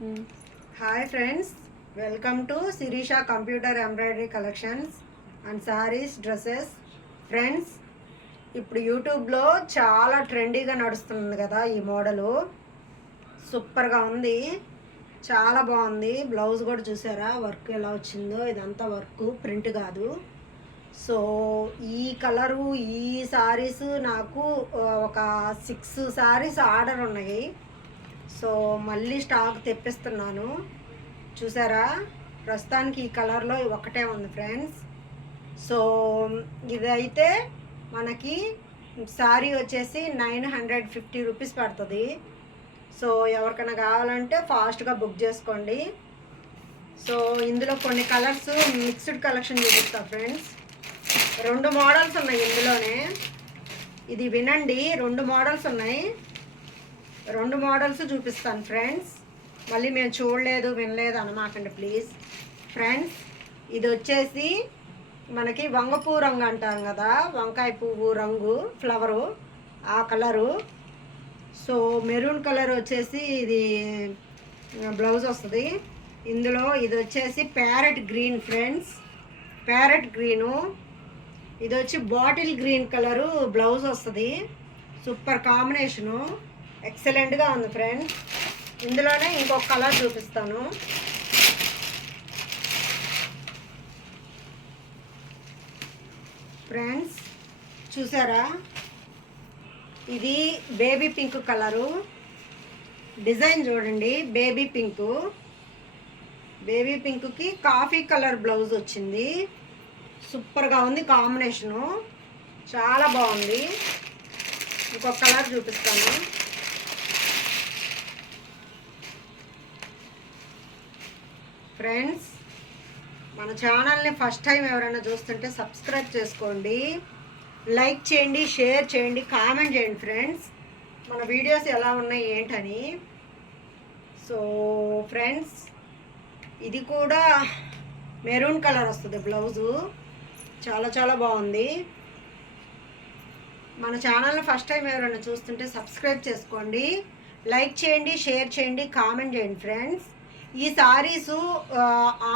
Hi friends, welcome to Shirisha computer embroidery collections and sarees dresses. Friends, ఇప్పుడు యూట్యూబ్లో చాలా ట్రెండీగా నడుస్తుంది కదా ఈ మోడలు. సూపర్గా ఉంది, చాలా బాగుంది. బ్లౌజ్ కూడా చూసారా వర్క్ ఎలా వచ్చిందో. ఇదంతా వర్క్, ప్రింట్ కాదు. సో ఈ కలరు, ఈ సారీస్ నాకు ఒక 6 సారీస్ ఆర్డర్ ఉన్నాయి. సో మళ్ళీ స్టాక్ తెప్పిస్తున్నాను. చూసారా, ప్రస్తుతానికి ఈ కలర్లో ఒకటే ఉంది ఫ్రెండ్స్. సో ఇదైతే మనకి శారీ వచ్చేసి 950 రూపీస్ పడుతుంది. సో ఎవరికైనా కావాలంటే ఫాస్ట్గా బుక్ చేసుకోండి. సో ఇందులో కొన్ని కలర్స్ మిక్స్డ్ కలెక్షన్ చూపిస్తా ఫ్రెండ్స్. 2 మోడల్స్ ఉన్నాయి ఇందులోనే. ఇది వినండి, 2 మోడల్స్ ఉన్నాయి. 2 మోడల్స్ చూపిస్తాను ఫ్రెండ్స్. మళ్ళీ మేము చూడలేదు వినలేదు అనమాకండి ప్లీజ్. ఫ్రెండ్స్, ఇది వచ్చేసి మనకి వంగపూ రంగు అంటాం కదా, వంకాయ పువ్వు రంగు, ఫ్లవరు, ఆ కలరు. సో మెరూన్ కలర్ వచ్చేసి ఇది బ్లౌజ్ వస్తుంది. ఇందులో ఇది వచ్చేసి parrot green friends, parrot green. ఇది వచ్చి బాటిల్ గ్రీన్ కలరు బ్లౌజ్ వస్తుంది. సూపర్ కాంబినేషను, ఎక్సలెంట్గా ఉంది ఫ్రెండ్స్. ఇందులోనే ఇంకొక కలర్ చూపిస్తాను. ఫ్రెండ్స్ చూసారా, ఇది బేబీ పింక్ కలరు. డిజైన్ చూడండి, బేబీ పింకు. బేబీ పింక్కి కాఫీ కలర్ బ్లౌజ్ వచ్చింది. సూపర్గా ఉంది కాంబినేషను, చాలా బాగుంది. ఇంకొక కలర్ చూపిస్తాను. ఫ్రెండ్స్, మన ఛానల్ని ఫస్ట్ టైం ఎవరైనా చూస్తుంటే సబ్స్క్రైబ్ చేసుకోండి, లైక్ చేయండి, షేర్ చేయండి, కామెంట్ చేయండి ఫ్రెండ్స్, మన వీడియోస్ ఎలా ఉన్నాయి ఏంటని. సో ఫ్రెండ్స్, ఇది కూడా మెరూన్ కలర్ వస్తుంది బ్లౌజు. చాలా చాలా బాగుంది. మన ఛానల్ని ఫస్ట్ టైం ఎవరైనా చూస్తుంటే సబ్స్క్రైబ్ చేసుకోండి, లైక్ చేయండి, షేర్ చేయండి, కామెంట్ చేయండి ఫ్రెండ్స్. ఈ సారీసు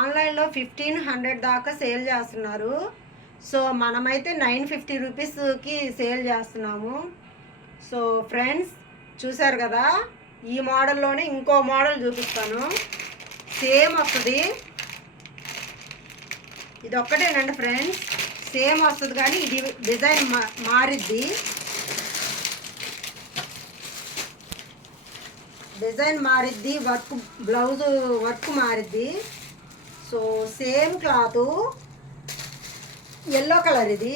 ఆన్లైన్లో 1500 దాకా సేల్ చేస్తున్నారు. సో మనమైతే 950 రూపీస్కి సేల్ చేస్తున్నాము. సో ఫ్రెండ్స్ చూసారు కదా, ఈ మోడల్లోనే ఇంకో మోడల్ చూపిస్తాను. సేమ్ వస్తుంది, ఇది ఒక్కటేనండి ఫ్రెండ్స్, సేమ్ వస్తుంది కానీ ఇది డిజైన్ మారిద్ది. డిజైన్ మారిద్ది, వర్క్ బ్లౌజ్ వర్క్ మారిద్ది. So same cloth, yellow colour ఇది.